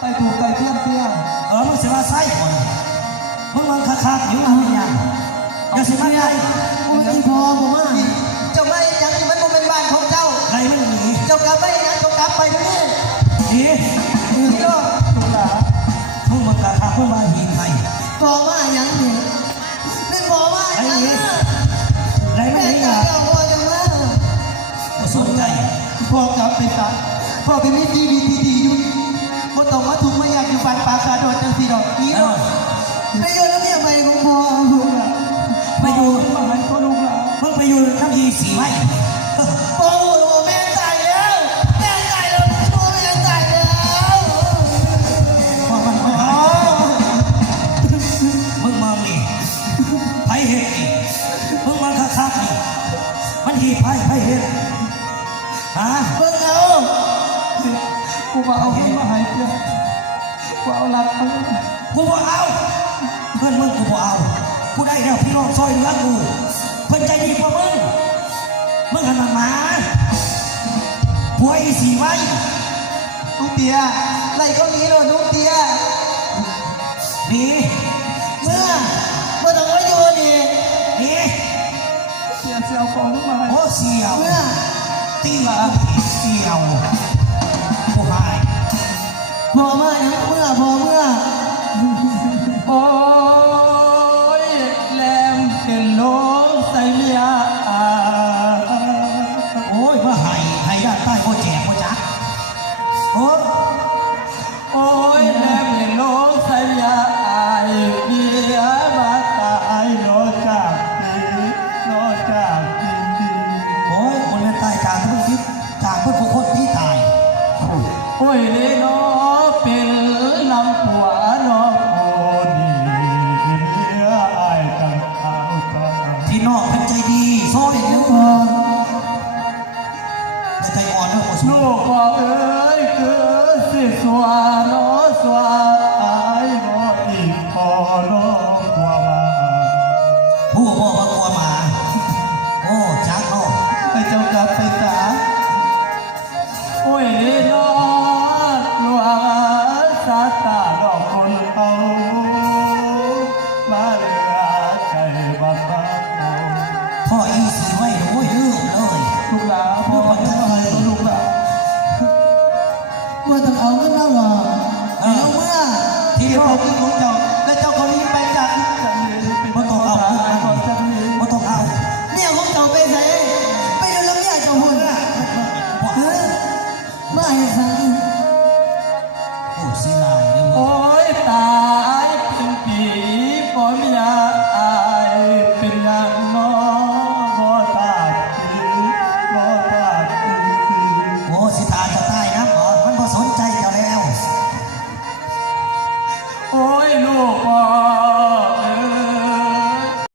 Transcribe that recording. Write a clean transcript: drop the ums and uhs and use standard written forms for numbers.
ไต่ถูกไต่เทียมเตี้ยมึงสิมาใส่ก่อนมึงมันคักๆอยู่มึงยังอย่าสิมาใส่มึงพอผมว่าเจ้าไม่ยังมันบ่เป็นบ้านของเจ้าใครมันหนีเจ้ากลับไปยังเจ้ากลับไปนี่ดีนี่ก็ถูกหลามึงมันคักๆมึงมาหินไทยบอกว่ายังนี่เป็นบอกว่ายังไรไม่หนีอ่ะพ่อจังว่าสนใจพ่อกลับไปซะพ่อเป็นมิตรดีดีอยู่บ่ต้องมาทุกข์มาอยากอยู่ฟันปากขาโดดจังสีดอกนี้เนาะไปอยู่แล้วเนี่ยไปของพ่อลูกล่ะไปอยู่มาให้พ่อลูกล่ะมึงไปอยู่น้ำยีสีไว้โอ้โหแม่ตายแล้วแม่ตายแล้วพ่อแม่ตายแล้วพ่อมันมึงมาดิไผ่เห็ดดิมึงมันคักๆดิมันหีไผ่เห็ดฮะมึงเอากูมาเอามาให้เพื่อนกูเอาหลักมึงกูบ่เอาเพื่อนมึงกูบ่เอากูได้แล้วพี่น้องซอยเหลือกูเพิ่นใจดีกว่ามึงหันมาผัวอีสีไว้ลูกเตี้ยไรก็นี้เลยลูกเตี้ยดีเมื่อต้องมาอยู่ดีดีเสียวของมาโอ้เสียวเมื่อตีละเสียวกูหายพอมาอย่างเมื่อโอ้ยแหลมเป็นลมใส่เมียโอ้ยว่าให้ด้านใต้โคแจกโคจักโอ้ยแหลมเป็นลมใส่เมียเมียมาตายนอจากโอ้ยคนนั้นตายจากทุกทิศจากเพื่อนผู้คนที่ตายโอ้ยเลยน้อเป็นลำผัวนอโอดีเมียอายตั้งข้าวที่นอกเพิ่นใจดีซอยเดียวใจอ่อนเนอะพ่อลูกพ่อเอ้ยคือสิสวาน้อสวาอายน้ออีกพอน้อกลัวมาผู้บอกว่ากลัวมาโอ้จักเนาะไปเจ้ากลับไปจ๋าโอ้ยเลยน้อหลวงสาตาดอกคนเอามาเหลือใจบ้านพ่ออีสีไว้โอ้ยลืมเลยลูกหลานพ่อมาทำอะไรลูกหลานเมื่อต้องเอาเงินเราหรอเอาเมื่อที่พ่อคือของเจ้าและเจ้าคนนี้ไปจากที่จะเป็นบ่ต้องเอาบ่ต้องเอาเนี่ยของเจ้าไปไหนไปดูแล้วเนี่ยเจ้าหุ่นไม่สั่งโอ้สิลายเลยโอ้ยตายเป็นผีปอมยาอายเป็นอย่างน้อบ่ตาโอ้สิตาจะตายนะหมอมันบ่สนใจเจ้าแล้วโอ้ยลูกพ่อ